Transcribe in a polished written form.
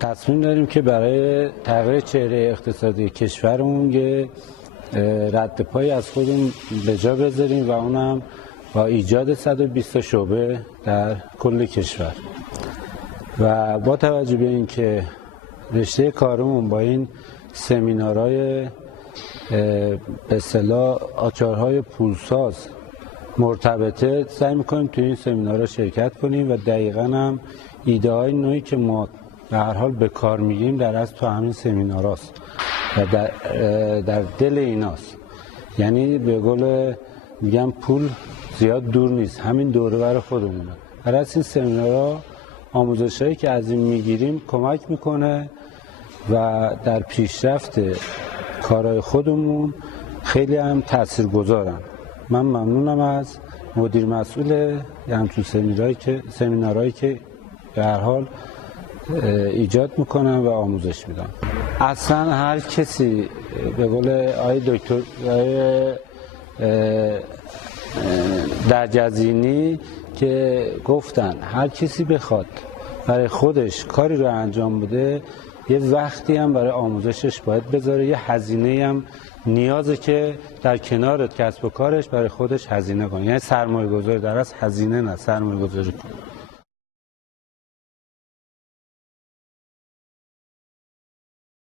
تصمیم داریم که برای تغییر چهره اقتصادی کشورمون یه رد پایی از خودمون به جا بذاریم و اونم با ایجاد 120 شعبه در کل کشور. و با توجه به اینکه رشته کارمون با این سمینارهای به اصطلاح آچارهای پولساز مرتبطه، سعی میکنیم توی این سمینارها شرکت کنیم و دقیقاً هم ایده های نوعی که ما به هر حال به کار میگیریم در اصل تو همین سمیناراست و در دل ایناست. یعنی به قول میگم پول زیاد دور نیست، همین دور و بر خودمونه. در اصل این سمینارها آموزشایی که از این میگیریم کمک میکنه و در پیشرفت کارهای خودمون خیلی هم تاثیرگذارن. من ممنونم از مدیر مسئول همچون سمینارهایی که به هر حال ایجاد میکنن و آموزش میدن. اصلا هر کسی به قول آقای دکتر درجزینی که گفتن هر کسی بخواد برای خودش کاری رو انجام بده، یه وقتی هم برای آموزشش باید بذاره، یه هزینه هم نیازه که در کنار کسب و کارش برای خودش هزینه کنه. یعنی سرمایه گذاری در اصل هزینه نه، سرمایه گذاری کنه.